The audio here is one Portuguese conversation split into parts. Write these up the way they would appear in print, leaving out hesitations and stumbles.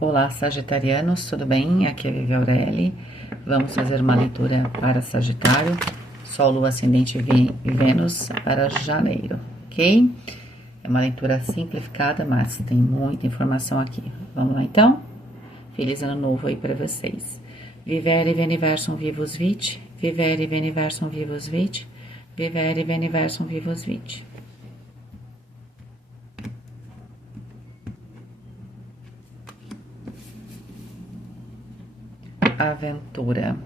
Olá, sagitarianos, tudo bem? Aqui é Vivi Aureli. Vamos fazer uma leitura para Sagitário, Sol, Lua, Ascendente e Vênus para janeiro, ok? É uma leitura simplificada, mas tem muita informação aqui. Vamos lá então? Feliz ano novo aí para vocês. Vivere veniversum vivus vit, vivere veniversum vivus vit, vivere veniversum vivus vit. Aventura.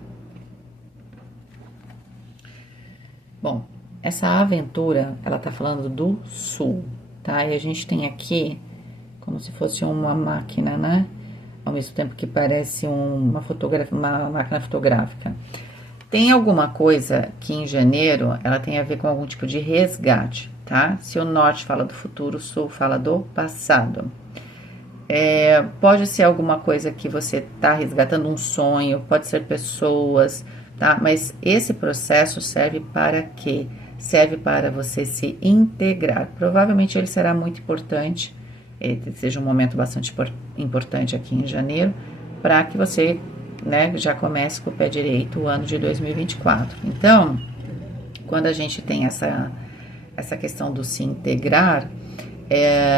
Bom, essa aventura, ela tá falando do sul, tá? E a gente tem aqui como se fosse uma máquina, né? Ao mesmo tempo que parece uma máquina fotográfica. Tem alguma coisa que em janeiro ela tem a ver com algum tipo de resgate, tá? Se o norte fala do futuro, o sul fala do passado. Pode ser alguma coisa que você está resgatando um sonho, pode ser pessoas, tá? Mas esse processo serve para quê? Serve para você se integrar. Provavelmente ele será muito importante, seja um momento bastante importante aqui em janeiro, para que você, né, já comece com o pé direito o ano de 2024. Então, quando a gente tem essa questão do se integrar,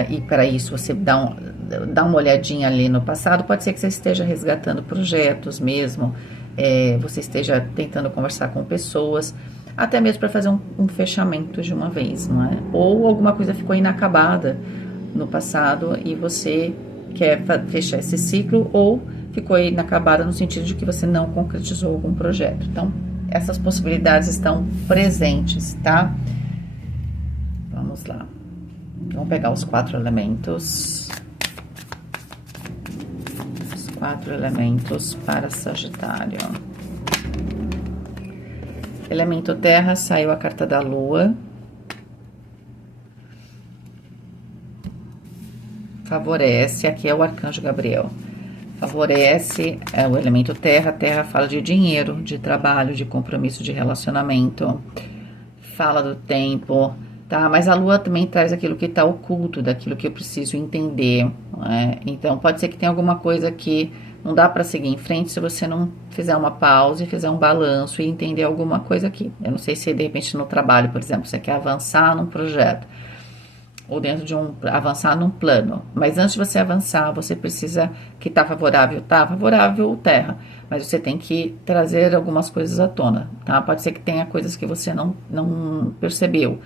e para isso você dá uma olhadinha ali no passado, pode ser que você esteja resgatando projetos mesmo, você esteja tentando conversar com pessoas, até mesmo para fazer um fechamento de uma vez, não é? Ou alguma coisa ficou inacabada no passado e você quer fechar esse ciclo, ou ficou inacabada no sentido de que você não concretizou algum projeto. Então, essas possibilidades estão presentes, tá? Vamos lá. Vamos pegar os 4 elementos. Os 4 elementos para Sagitário. Elemento terra, saiu a carta da lua. Favorece, aqui é o arcanjo Gabriel. Favorece o elemento terra. Terra fala de dinheiro, de trabalho, de compromisso, de relacionamento. Fala do tempo, tá? Mas a lua também traz aquilo que está oculto, daquilo que eu preciso entender, né? Então, pode ser que tenha alguma coisa que não dá para seguir em frente se você não fizer uma pausa e fizer um balanço e entender alguma coisa aqui. Eu não sei se, de repente, no trabalho, por exemplo, você quer avançar num projeto, ou dentro de avançar num plano. Mas antes de você avançar, você precisa que tá favorável terra. Mas você tem que trazer algumas coisas à tona, tá? Pode ser que tenha coisas que você não percebeu.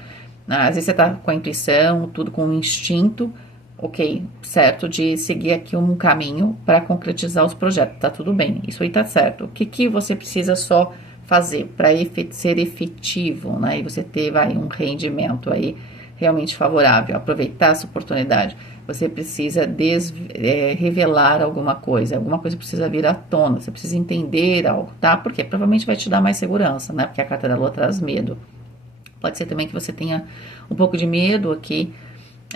Às vezes você tá com a intuição, tudo com o instinto, ok, certo, de seguir aqui um caminho para concretizar os projetos, tá tudo bem, isso aí tá certo. O que você precisa só fazer para ser efetivo, né? E você ter um rendimento aí realmente favorável, aproveitar essa oportunidade. Você precisa revelar alguma coisa precisa vir à tona, você precisa entender algo, tá? Porque provavelmente vai te dar mais segurança, né? Porque a carta da lua traz medo. Pode ser também que você tenha um pouco de medo aqui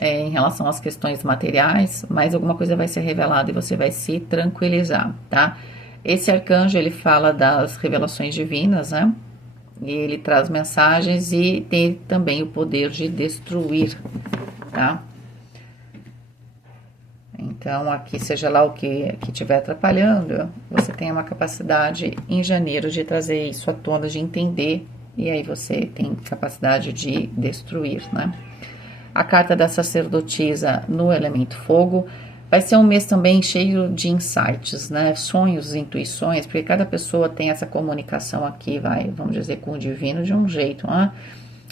em relação às questões materiais, mas alguma coisa vai ser revelada e você vai se tranquilizar, tá? Esse arcanjo, ele fala das revelações divinas, né? E ele traz mensagens e tem também o poder de destruir, tá? Então, aqui, seja lá o que estiver atrapalhando, você tem uma capacidade em janeiro de trazer isso à tona, de entender, e aí você tem capacidade de destruir, né? A carta da sacerdotisa no elemento fogo vai ser um mês também cheio de insights, né? Sonhos, intuições, porque cada pessoa tem essa comunicação aqui, vamos dizer, com o divino de um jeito, né?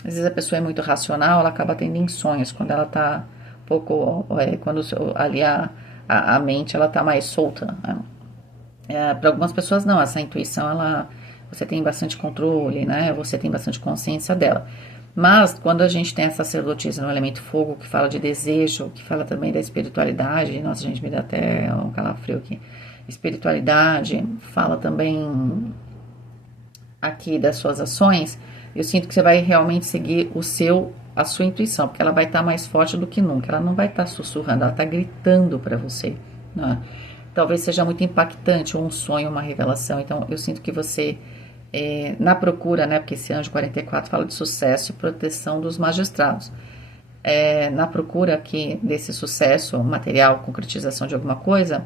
Às vezes a pessoa é muito racional, ela acaba tendo em sonhos, quando ela tá um pouco, quando ali a mente, ela tá mais solta, né? Para algumas pessoas não, essa intuição, você tem bastante controle, né? Você tem bastante consciência dela. Mas, quando a gente tem a sacerdotisa no elemento fogo, que fala de desejo, que fala também da espiritualidade, nossa, gente, me dá até um calafrio aqui. Espiritualidade, fala também aqui das suas ações, eu sinto que você vai realmente seguir a sua intuição, porque ela vai estar mais forte do que nunca, ela não vai estar sussurrando, ela está gritando para você, né? Talvez seja muito impactante, ou um sonho, uma revelação, então eu sinto que você na procura, né, porque esse anjo 44 fala de sucesso e proteção dos magistrados, na procura aqui desse sucesso material, concretização de alguma coisa,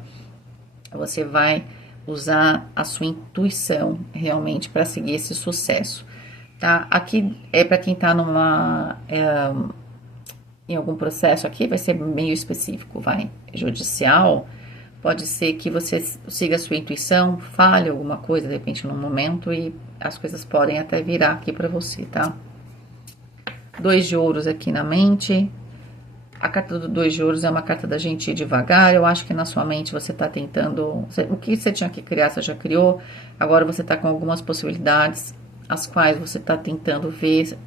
você vai usar a sua intuição realmente para seguir esse sucesso, tá? Aqui é para quem tá em algum processo aqui, vai ser meio específico, vai, judicial, pode ser que você siga a sua intuição, fale alguma coisa, de repente, num momento, e as coisas podem até virar aqui para você, tá? 2 de ouros aqui na mente. A carta do 2 de ouros é uma carta da gente ir devagar. Eu acho que na sua mente você tá tentando... O que você tinha que criar, você já criou. Agora você tá com algumas possibilidades, as quais você tá tentando ver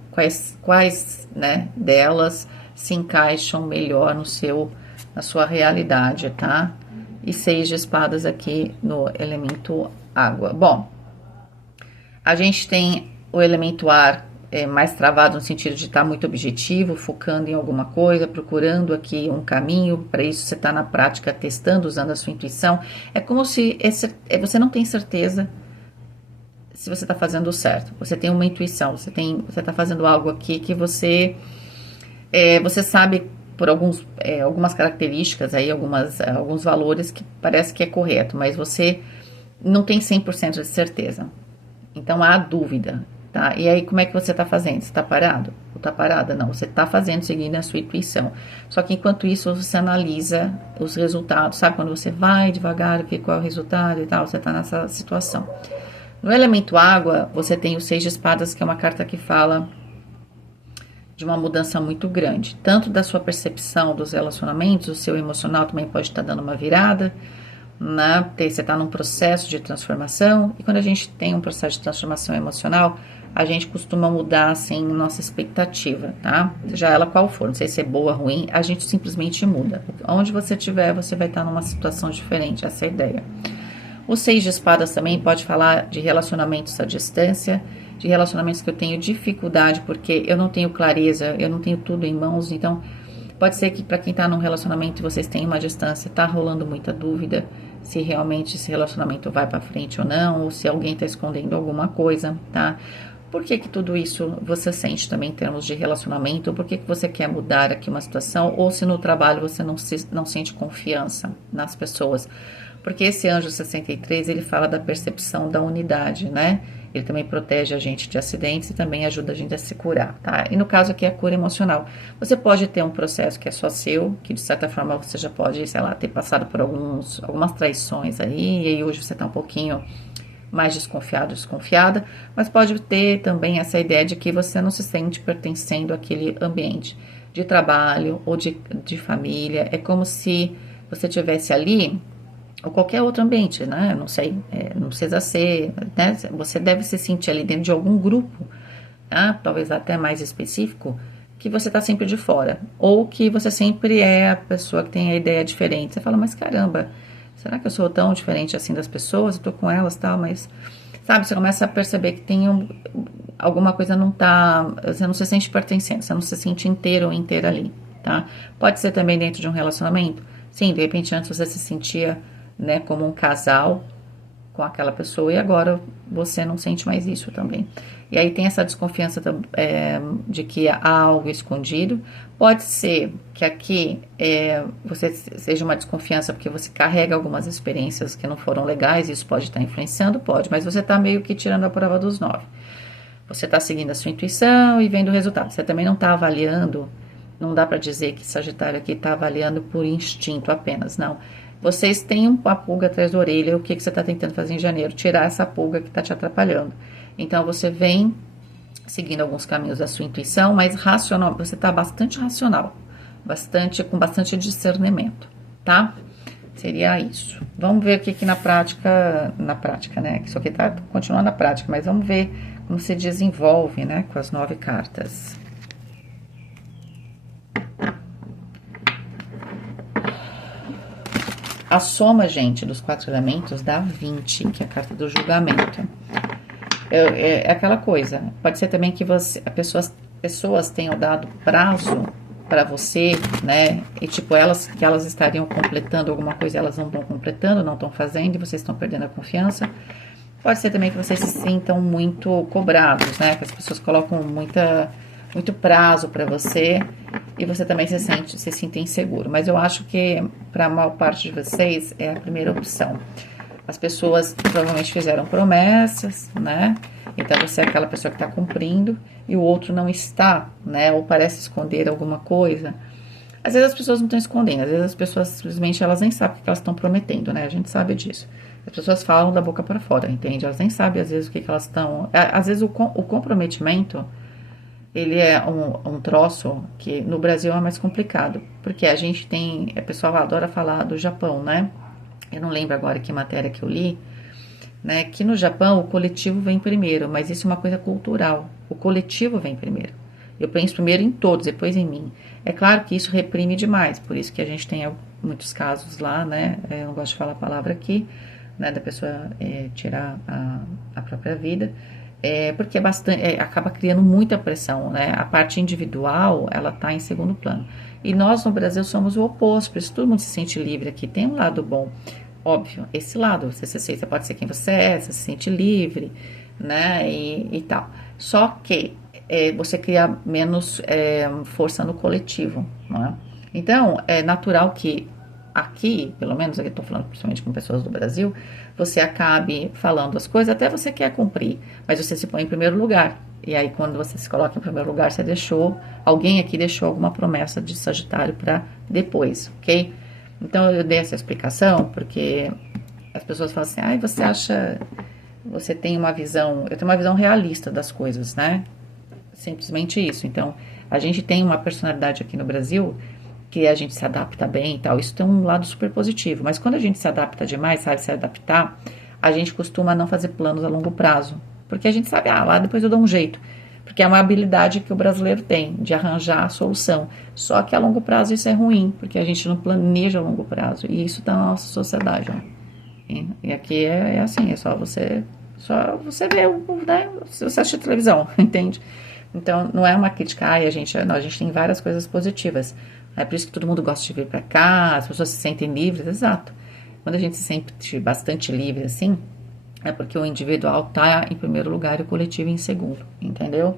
quais, né, delas se encaixam melhor na sua realidade, tá? E 6 de espadas aqui no elemento água. Bom, a gente tem o elemento ar mais travado no sentido de estar muito objetivo, focando em alguma coisa, procurando aqui um caminho. Para isso você está na prática testando, usando a sua intuição. É como se você não tem certeza se você está fazendo certo. Você tem uma intuição, você está fazendo algo aqui que você sabe por algumas características aí, alguns valores que parece que é correto, mas você não tem 100% de certeza. Então há dúvida, tá? E aí como é que você tá fazendo? Você tá parado? Ou tá parada? Não, você tá fazendo seguindo a sua intuição. Só que enquanto isso você analisa os resultados, sabe? Quando você vai devagar, vê qual é o resultado e tal, você tá nessa situação. No elemento água, você tem o 6 de espadas, que é uma carta que fala de uma mudança muito grande, tanto da sua percepção dos relacionamentos, o seu emocional também pode estar dando uma virada, né? Você está num processo de transformação, e quando a gente tem um processo de transformação emocional, a gente costuma mudar, assim, nossa expectativa, tá? Seja ela qual for, não sei se é boa ou ruim, a gente simplesmente muda. Onde você estiver, você vai estar numa situação diferente, essa é a ideia. O 6 de espadas também pode falar de relacionamentos à distância, de relacionamentos que eu tenho dificuldade, porque eu não tenho clareza, eu não tenho tudo em mãos, então pode ser que para quem tá num relacionamento e vocês têm uma distância, tá rolando muita dúvida se realmente esse relacionamento vai para frente ou não, ou se alguém tá escondendo alguma coisa, tá? Por que que tudo isso você sente também em termos de relacionamento? Por que que você quer mudar aqui uma situação? Ou se no trabalho você não sente confiança nas pessoas? Porque esse anjo 63, ele fala da percepção da unidade, né? Ele também protege a gente de acidentes e também ajuda a gente a se curar, tá? E no caso aqui é a cura emocional. Você pode ter um processo que é só seu, que de certa forma você já pode, sei lá, ter passado por algumas traições aí, e aí hoje você tá um pouquinho mais desconfiado, desconfiada, mas pode ter também essa ideia de que você não se sente pertencendo àquele ambiente de trabalho ou de família. É como se você estivesse ali, ou qualquer outro ambiente, né? Não sei, não precisa ser, né? Você deve se sentir ali dentro de algum grupo, tá? Talvez até mais específico, que você tá sempre de fora, ou que você sempre é a pessoa que tem a ideia diferente. Você fala, mas caramba, será que eu sou tão diferente assim das pessoas? Eu tô com elas e tal, mas, sabe, você começa a perceber que tem alguma coisa não tá, você não se sente pertencendo, você não se sente inteiro ou inteira ali, tá? Pode ser também dentro de um relacionamento. Sim, de repente antes você se sentia, né, como um casal com aquela pessoa e agora você não sente mais isso também. E aí tem essa desconfiança de que há algo escondido. Pode ser que aqui você seja uma desconfiança porque você carrega algumas experiências que não foram legais, isso pode estar influenciando, pode, mas você está meio que tirando a prova dos 9. Você está seguindo a sua intuição e vendo o resultado. Você também não está avaliando, não dá para dizer que Sagitário aqui está avaliando por instinto apenas, não. Vocês têm uma pulga atrás da orelha, o que você está tentando fazer em janeiro? Tirar essa pulga que está te atrapalhando. Então, você vem seguindo alguns caminhos da sua intuição, mas racional, você está bastante racional, com bastante discernimento, tá? Seria isso. Vamos ver o que na prática, né? Isso aqui tá continuando na prática, mas vamos ver como se desenvolve, né? Com as 9 cartas. A soma, gente, dos 4 elementos dá 20, que é a carta do julgamento. É aquela coisa. Pode ser também que pessoas tenham dado prazo para você, né? E tipo, que elas estariam completando alguma coisa, elas não estão completando, não estão fazendo, e vocês estão perdendo a confiança. Pode ser também que vocês se sintam muito cobrados, né? Que as pessoas colocam muito prazo para você e você também se sente inseguro. Mas eu acho que para a maior parte de vocês é a primeira opção. As pessoas provavelmente fizeram promessas, né? Então você é aquela pessoa que está cumprindo e o outro não está, né? Ou parece esconder alguma coisa. Às vezes as pessoas não estão escondendo, às vezes as pessoas simplesmente elas nem sabem o que elas estão prometendo, né? A gente sabe disso. As pessoas falam da boca para fora, entende? Elas nem sabem às vezes o que elas estão. Às vezes o comprometimento ele é um troço que no Brasil é mais complicado, porque a gente tem, o pessoal adora falar do Japão, né? Eu não lembro agora que matéria que eu li, né? Que no Japão o coletivo vem primeiro, mas isso é uma coisa cultural. O coletivo vem primeiro. Eu penso primeiro em todos, depois em mim. É claro que isso reprime demais, por isso que a gente tem muitos casos lá, né? Eu não gosto de falar a palavra aqui, né? Da pessoa tirar a própria vida. Porque acaba criando muita pressão, né? A parte individual, ela tá em segundo plano. E nós no Brasil somos o oposto, por isso todo mundo se sente livre aqui. Tem um lado bom, óbvio, esse lado, você pode ser quem você é, você se sente livre, né? E tal. Só que você cria menos força no coletivo, não é? Então, é natural que aqui, pelo menos aqui estou falando principalmente com pessoas do Brasil, você acabe falando as coisas, até você quer cumprir, mas você se põe em primeiro lugar. E aí, quando você se coloca em primeiro lugar, alguém aqui deixou alguma promessa de Sagitário para depois, ok? Então, eu dei essa explicação porque as pessoas falam assim, você acha, você tem uma visão, eu tenho uma visão realista das coisas, né? Simplesmente isso. Então, a gente tem uma personalidade aqui no Brasil que a gente se adapta bem e tal. Isso tem um lado super positivo. Mas quando a gente se adapta demais, sabe se adaptar, a gente costuma não fazer planos a longo prazo. Porque a gente sabe, lá depois eu dou um jeito. Porque é uma habilidade que o brasileiro tem, de arranjar a solução. Só que a longo prazo isso é ruim, porque a gente não planeja a longo prazo. E isso está na nossa sociedade. E aqui é assim, é só você ver, né? Se você assistir televisão, entende? Então, não é uma crítica, a gente tem várias coisas positivas. É por isso que todo mundo gosta de vir para cá, as pessoas se sentem livres, exato. Quando a gente se sente bastante livre assim, é porque o individual tá em primeiro lugar e o coletivo em segundo, entendeu?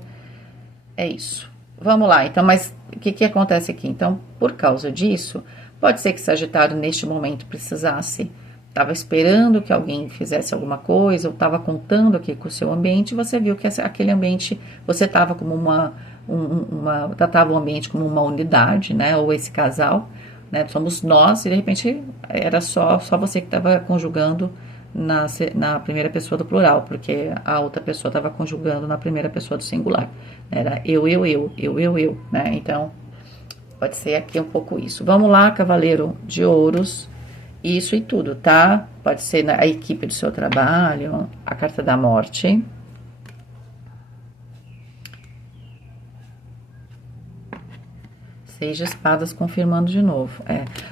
É isso. Vamos lá, então, mas o que acontece aqui? Então, por causa disso, pode ser que Sagitário neste momento precisasse, estava esperando que alguém fizesse alguma coisa, ou estava contando aqui com o seu ambiente, e você viu que aquele ambiente, você estava como tratava o ambiente como uma unidade, né? Ou esse casal, né? Somos nós, e de repente era só você que estava conjugando na primeira pessoa do plural, porque a outra pessoa estava conjugando na primeira pessoa do singular. Era eu, né? Então, pode ser aqui um pouco isso. Vamos lá, Cavaleiro de Ouros. Isso e tudo, tá? Pode ser a equipe do seu trabalho, a carta da morte. Seis de espadas confirmando de novo.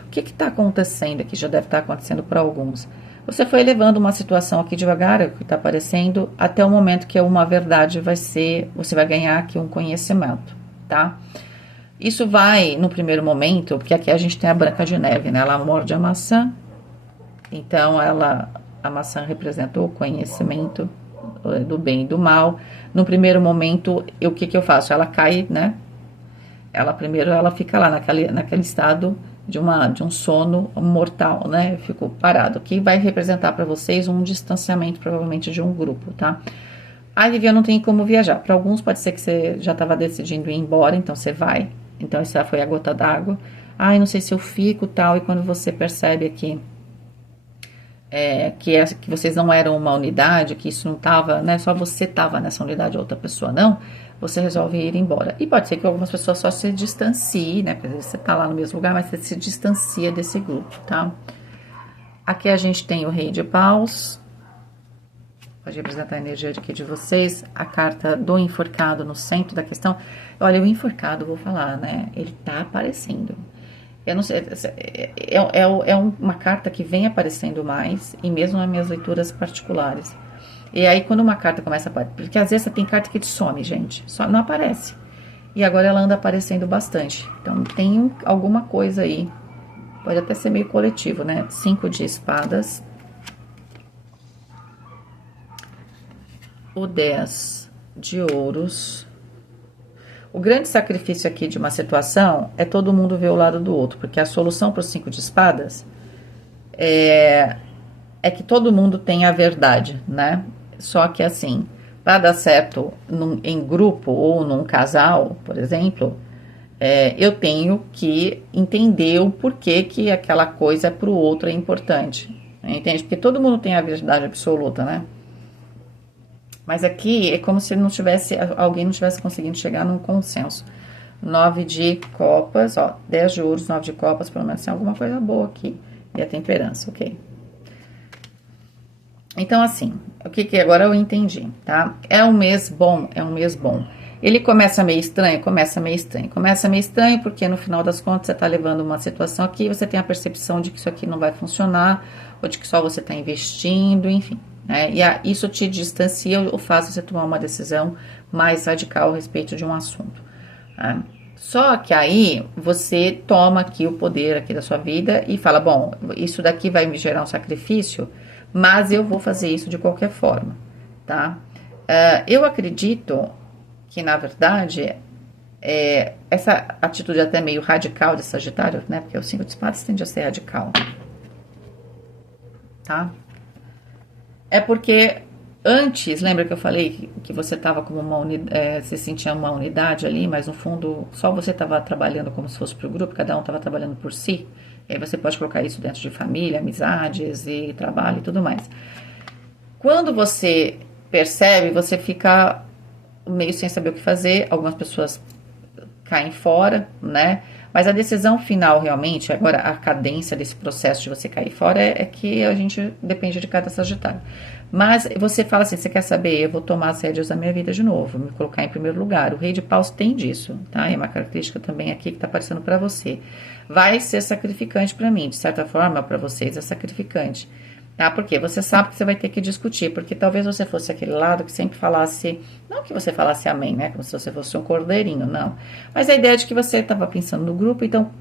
O que está acontecendo aqui? Já deve estar acontecendo para alguns. Você foi levando uma situação aqui devagar, o que está aparecendo, até o momento que uma verdade você vai ganhar aqui um conhecimento, tá? Isso vai, no primeiro momento, porque aqui a gente tem a Branca de Neve, né? Ela morde a maçã, então a maçã representa o conhecimento do bem e do mal. No primeiro momento, o que eu faço? Ela cai, né? Primeiro ela fica lá naquele estado de um sono mortal, né? Ficou parado, que vai representar para vocês um distanciamento, provavelmente, de um grupo, tá? Vivian, não tem como viajar. Para alguns pode ser que você já estava decidindo ir embora, então você vai. Então, essa foi a gota d'água. Não sei se eu fico, tal. E quando você percebe aqui que vocês não eram uma unidade, que isso não estava, né? Só você estava nessa unidade, outra pessoa não. Você resolve ir embora. E pode ser que algumas pessoas só se distanciem, né? Porque você está lá no mesmo lugar, mas você se distancia desse grupo, tá? Aqui a gente tem o Rei de Paus. Pode representar a energia aqui de vocês. A carta do enforcado no centro da questão. Olha, o enforcado, vou falar, né? Ele tá aparecendo. Eu não sei, é uma carta que vem aparecendo mais, e mesmo nas minhas leituras particulares. E aí, quando uma carta começa a aparecer, porque às vezes você tem carta que te some, gente, só não aparece. E agora ela anda aparecendo bastante. Então, tem alguma coisa aí, pode até ser meio coletivo, né? 5 de espadas. O 10 de ouros. O grande sacrifício aqui de uma situação é todo mundo ver o lado do outro, porque a solução para os 5 de espadas é que todo mundo tem a verdade, né? Só que assim, para dar certo em grupo ou num casal, por exemplo, eu tenho que entender o porquê que aquela coisa para o outro é importante, entende? Porque todo mundo tem a verdade absoluta, né? Mas aqui é como se alguém não tivesse conseguindo chegar num consenso. 9 de copas, ó, 10 de ouros, 9 de copas, pelo menos tem alguma coisa boa aqui. E a temperança, ok? Então, assim, o que agora eu entendi, tá? É um mês bom, é um mês bom. Ele começa meio estranho, começa meio estranho porque no final das contas você tá levando uma situação aqui e você tem a percepção de que isso aqui não vai funcionar, ou de que só você tá investindo, enfim. Né? E isso te distancia ou faz você tomar uma decisão mais radical a respeito de um assunto. Né? Só que aí você toma aqui o poder aqui da sua vida e fala, bom, isso daqui vai me gerar um sacrifício, mas eu vou fazer isso de qualquer forma, tá? Eu acredito que, na verdade, essa atitude até meio radical de Sagitário, né? Porque o 5 de espadas tende a ser radical, tá? É porque antes, lembra que eu falei que você estava como uma unidade, você sentia uma unidade ali, mas no fundo só você estava trabalhando como se fosse para o grupo, cada um estava trabalhando por si. E aí você pode colocar isso dentro de família, amizades e trabalho e tudo mais. Quando você percebe, você fica meio sem saber o que fazer, algumas pessoas caem fora, né? Mas a decisão final realmente, agora a cadência desse processo de você cair fora é que a gente depende de cada Sagitário. Mas você fala assim, você quer saber, eu vou tomar as rédeas da minha vida de novo, me colocar em primeiro lugar. O Rei de Paus tem disso, tá? É uma característica também aqui que tá aparecendo para você. Vai ser sacrificante para mim, de certa forma, para vocês é sacrificante. Tá? Porque você sabe que você vai ter que discutir, porque talvez você fosse aquele lado que sempre falasse, não que você falasse amém, né? Como se você fosse um cordeirinho, não. Mas a ideia de que você estava pensando no grupo, então,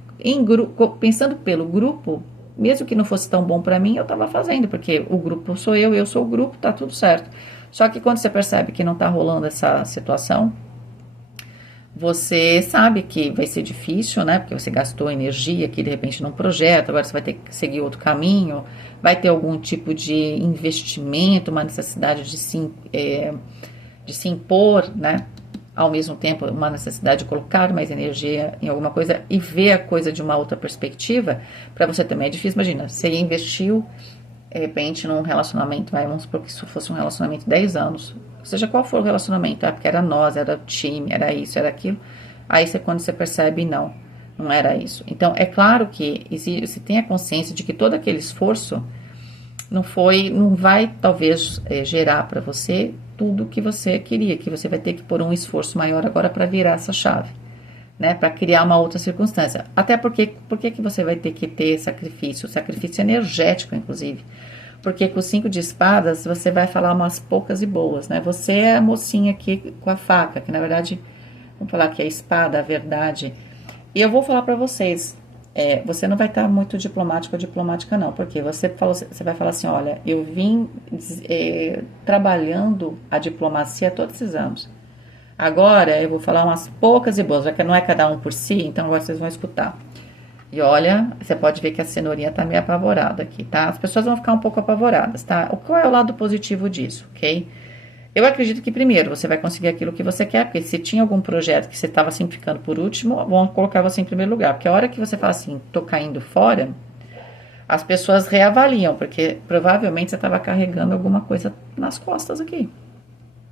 pensando pelo grupo, mesmo que não fosse tão bom para mim, eu estava fazendo, porque o grupo sou eu sou o grupo, tá tudo certo. Só que quando você percebe que não tá rolando essa situação, você sabe que vai ser difícil, né? Porque você gastou energia aqui de repente num projeto, agora você vai ter que seguir outro caminho, vai ter algum tipo de investimento, uma necessidade de se impor, né? Ao mesmo tempo, uma necessidade de colocar mais energia em alguma coisa e ver a coisa de uma outra perspectiva, para você também é difícil. Imagina, você investiu de repente num relacionamento, vamos supor que isso fosse um relacionamento de 10 anos, seja qual for o relacionamento, porque era nós, era o time, era isso, era aquilo, aí quando você percebe, não era isso. Então, é claro que você tem a consciência de que todo aquele esforço não vai talvez gerar para você tudo o que você queria, que você vai ter que pôr um esforço maior agora para virar essa chave, né, para criar uma outra circunstância. Até porque que você vai ter que ter sacrifício energético, inclusive. Porque com o 5 de espadas, você vai falar umas poucas e boas, né? Você é a mocinha aqui com a faca, que na verdade, vamos falar que é a espada, a verdade. E eu vou falar para vocês, você não vai estar muito diplomático ou diplomática não, porque você vai falar assim, olha, eu vim trabalhando a diplomacia todos esses anos. Agora eu vou falar umas poucas e boas, já que não é cada um por si, então agora vocês vão escutar. E olha, você pode ver que a cenourinha tá meio apavorada aqui, tá? As pessoas vão ficar um pouco apavoradas, tá? Qual é o lado positivo disso, ok? Eu acredito que primeiro você vai conseguir aquilo que você quer, porque se tinha algum projeto que você estava sempre ficando por último, vão colocar você em primeiro lugar. Porque a hora que você fala assim, tô caindo fora, as pessoas reavaliam, porque provavelmente você estava carregando alguma coisa nas costas aqui.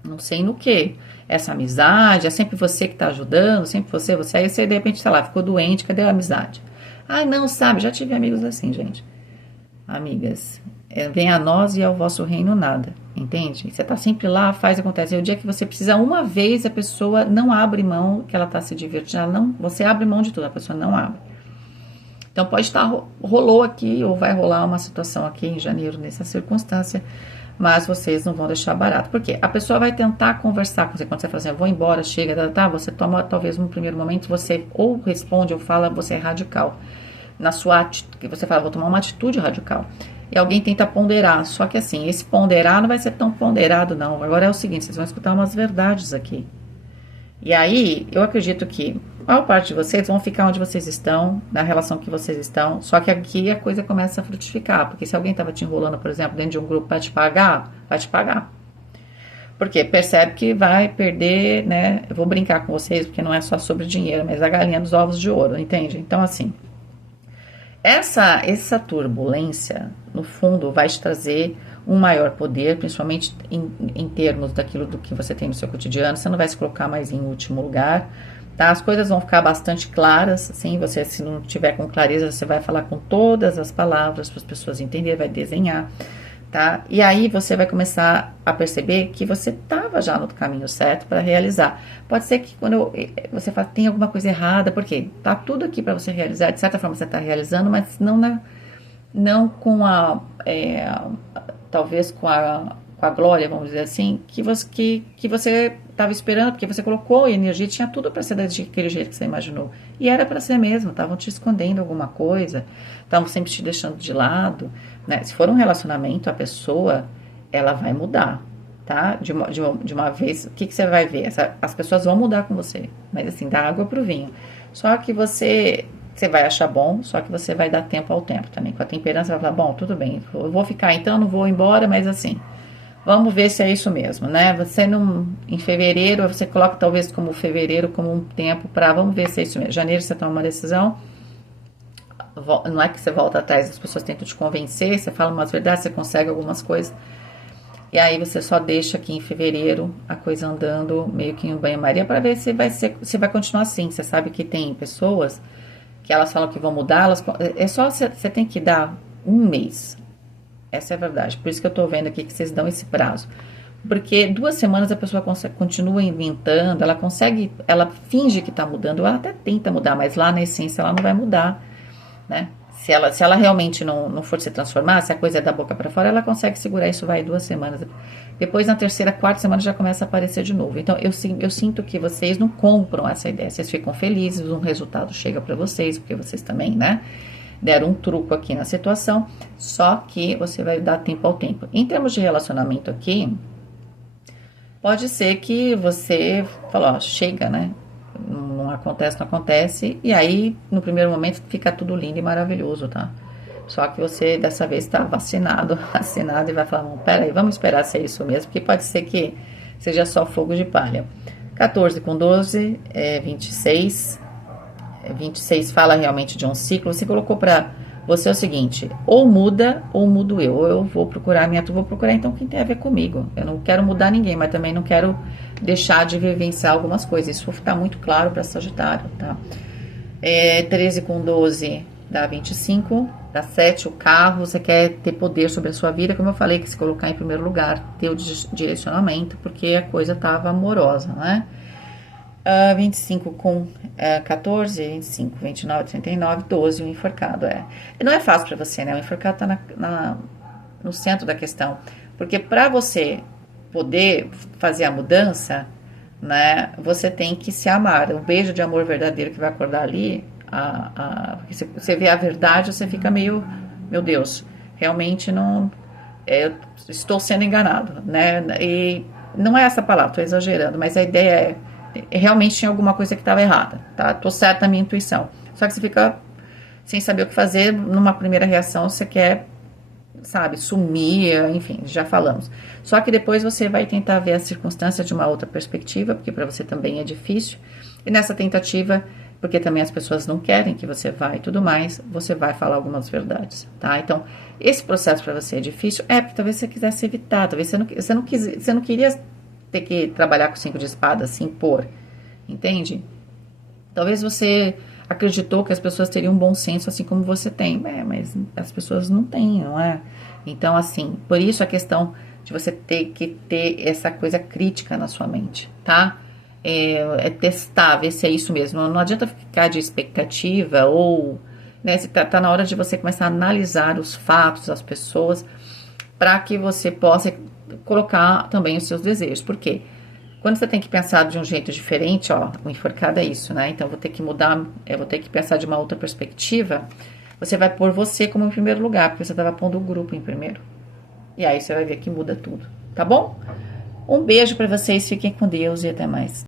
Não sei no que. Essa amizade, é sempre você que tá ajudando, sempre você, aí você de repente, sei lá, ficou doente, cadê a amizade? Ah, não, sabe, já tive amigos assim, gente. Amigas, vem a nós e ao vosso reino nada, entende? Você tá sempre lá, faz, acontece. E o dia que você precisa uma vez, a pessoa não abre mão, que ela tá se divertindo, você abre mão de tudo, a pessoa não abre. Então pode estar, rolou aqui, ou vai rolar uma situação aqui em janeiro, nessa circunstância, mas vocês não vão deixar barato. Por quê? A pessoa vai tentar conversar com você, quando você fala assim, eu vou embora, chega, tá, você toma, talvez no primeiro momento, você ou responde ou fala, você é radical. Na sua atitude, você fala, vou tomar uma atitude radical. E alguém tenta ponderar, só que assim, esse ponderar não vai ser tão ponderado não. Agora é o seguinte, vocês vão escutar umas verdades aqui. E aí, eu acredito que a maior parte de vocês vão ficar onde vocês estão, na relação que vocês estão, só que aqui a coisa começa a frutificar, porque se alguém estava te enrolando, por exemplo, dentro de um grupo para te pagar, vai te pagar. Porque percebe que vai perder, né? Eu vou brincar com vocês, porque não é só sobre dinheiro, mas a galinha dos ovos de ouro, entende? Então, assim, essa turbulência, no fundo, vai te trazer um maior poder, principalmente em termos daquilo do que você tem no seu cotidiano. Você não vai se colocar mais em último lugar, tá? As coisas vão ficar bastante claras, assim, você, se não tiver com clareza, você vai falar com todas as palavras para as pessoas entenderem, vai desenhar, tá? E aí você vai começar a perceber que você estava já no caminho certo para realizar. Pode ser que quando você fala, tem alguma coisa errada, porque tá tudo aqui para você realizar, de certa forma você está realizando, mas não com talvez com a glória, vamos dizer assim, que você estava esperando, porque você colocou energia, tinha tudo para ser daquele jeito que você imaginou. E era para ser mesmo, estavam te escondendo alguma coisa, estavam sempre te deixando de lado, né? Se for um relacionamento, a pessoa, ela vai mudar, tá? De uma vez, o que você vai ver? As pessoas vão mudar com você, mas assim, da água pro vinho. Só que você vai achar bom, só que você vai dar tempo ao tempo também. Com a temperança, vai falar, bom, tudo bem, eu vou ficar então, não vou embora, mas assim, vamos ver se é isso mesmo, né? Você não, em fevereiro, você coloca talvez como fevereiro, como um tempo para, vamos ver se é isso mesmo. Janeiro você toma uma decisão, não é que você volta atrás, as pessoas tentam te convencer, você fala umas verdades, você consegue algumas coisas, e aí você só deixa aqui em fevereiro a coisa andando meio que em banho-maria para ver se vai continuar assim. Você sabe que tem pessoas que elas falam que vão mudar, é só você tem que dar um mês. Essa é a verdade. Por isso que eu tô vendo aqui que vocês dão esse prazo. Porque 2 semanas a pessoa continua inventando, ela finge que tá mudando, ela até tenta mudar, mas lá na essência ela não vai mudar, né? Se ela realmente não for se transformar, se a coisa é da boca para fora, ela consegue segurar isso, vai 2 semanas. Depois, na terceira, quarta semana, já começa a aparecer de novo. Então, eu sinto que vocês não compram essa ideia. Vocês ficam felizes, um resultado chega para vocês, porque vocês também, né? Deram um truco aqui na situação, só que você vai dar tempo ao tempo. Em termos de relacionamento aqui, pode ser que você falou, ó, chega, né? Não acontece, e aí, no primeiro momento, fica tudo lindo e maravilhoso, tá? Só que você, dessa vez, está vacinado, e vai falar, não, peraí, vamos esperar ser isso mesmo, porque pode ser que seja só fogo de palha. 14 com 12 é 26. 26 fala realmente de um ciclo. Você colocou para você o seguinte, ou muda ou mudo eu, ou eu vou procurar vou procurar então quem tem a ver comigo. Eu não quero mudar ninguém, mas também não quero deixar de vivenciar algumas coisas. Isso fica muito claro para Sagitário, tá? 13 com 12 dá 25, dá 7 o carro. Você quer ter poder sobre a sua vida, como eu falei, que se colocar em primeiro lugar, ter o direcionamento, porque a coisa estava amorosa, né? 25 com 14, 25, 29, 39, 12, o enforcado. Não é fácil para você, né? O enforcado tá no centro da questão. Porque para você poder fazer a mudança, né? Você tem que se amar. O beijo de amor verdadeiro que vai acordar ali, porque você vê a verdade, você fica meio, meu Deus, realmente não... estou sendo enganado, né? E não é essa palavra, estou exagerando, mas a ideia realmente tinha alguma coisa que estava errada, tá? Tô certa na minha intuição. Só que você fica sem saber o que fazer, numa primeira reação você quer, sabe, sumir, enfim, já falamos. Só que depois você vai tentar ver a circunstância de uma outra perspectiva, porque para você também é difícil. E nessa tentativa, porque também as pessoas não querem que você vá e tudo mais, você vai falar algumas verdades, tá? Então, esse processo para você é difícil, porque talvez você quisesse evitar, talvez você não queria ter que trabalhar com 5 de espada, se impor, entende? Talvez você acreditou que as pessoas teriam um bom senso assim como você tem, mas as pessoas não têm, não é? Então, assim, por isso a questão de você ter que ter essa coisa crítica na sua mente, tá? Testar, ver se é isso mesmo. Não adianta ficar de expectativa ou, né, tá na hora de você começar a analisar os fatos, as pessoas, para que você possa colocar também os seus desejos. Por quê? Quando você tem que pensar de um jeito diferente, o enforcado é isso, né? Então, vou ter que mudar, vou ter que pensar de uma outra perspectiva. Você vai pôr você como em primeiro lugar, porque você estava pondo o grupo em primeiro. E aí você vai ver que muda tudo, tá bom? Um beijo para vocês, fiquem com Deus e até mais.